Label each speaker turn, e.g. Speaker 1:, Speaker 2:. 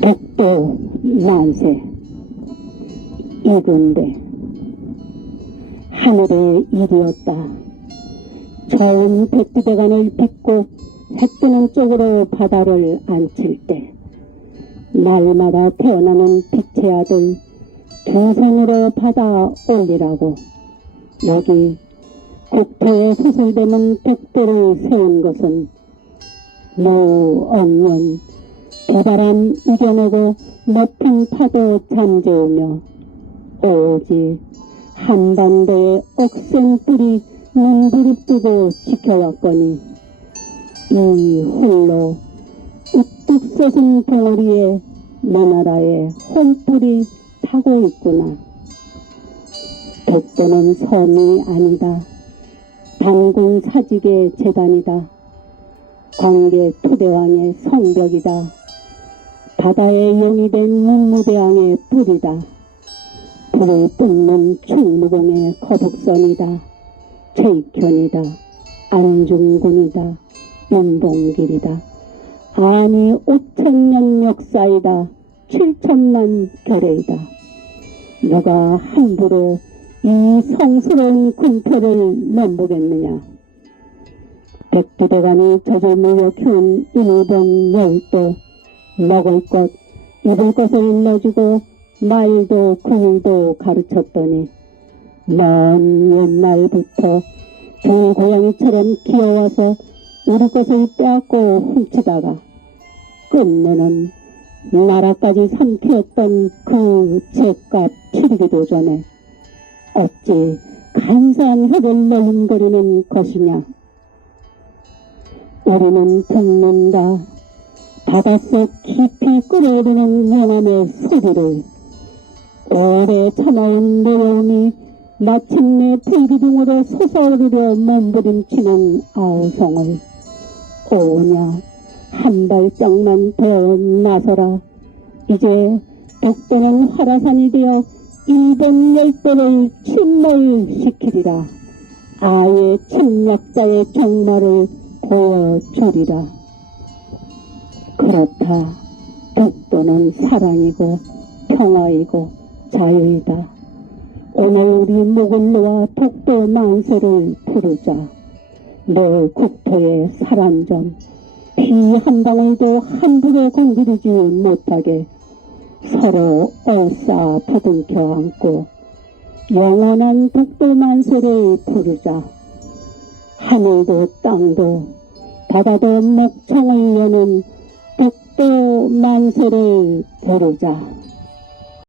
Speaker 1: 백도 만세 이군데 하늘의 일이었다. 처음 백두대간을 빗고 해 뜨는 쪽으로 바다를 안칠 때 날마다 태어나는 빛의 아들 두 손으로 받아 올리라고 여기 국토에 수술되는 백도를 세운 것은 무언년 대 바람 이겨내고 높은 파도 잠재우며 오직 한반도의 억센 뿔이 눈부릅뜨고 지켜왔거니 이 홀로 우뚝 솟은 덩어리에 내 나라의 혼뿔이 타고 있구나. 백도는 섬이 아니다. 단군 사직의 재단이다. 광대 토대왕의 성벽이다. 바다의 용이 된 문무대왕의 뿔이다. 불을 뿜는 충무공의 거북선이다. 최익현이다. 안중근이다. 윤봉길이다. 아니 오천년 역사이다. 칠천만 결의이다. 누가 함부로 이 성스러운 군표를 넘보겠느냐. 백두대간이 물려 키운 일본 열도 먹을 것, 입을 것을 넣어주고 말도 글도 가르쳤더니 먼 옛날부터 두 고양이처럼 기어와서 우리 것을 빼앗고 훔치다가 끝내는 나라까지 삼키었던 그 죄값 치르기도 전에 어찌 간사한 흙을 널름거리는 것이냐? 우리는 듣는다 바닷속 깊이 끓어오르는 영암의 소리를 오래 참아온 노여움이 마침내 불기둥으로 솟아오르려 몸부림치는 아우성을 오냐 한 발짝만 더 나서라. 이제 독도는 화라산이 되어 일본 열도를 침몰시키리라. 아예 침략자의 종말을 보여주리라 그렇다 독도는 사랑이고 평화이고 자유이다. 오늘 우리 놓아 독도 만세를 부르자. 내 국토의 사람점 피한 방울도 함부로 건드리지 못하게 서로 얼싸 부둥켜 안고 영원한 독도 만세를 부르자. 하늘도 땅도 바다도 목청을 여는 독도 만세를 부르자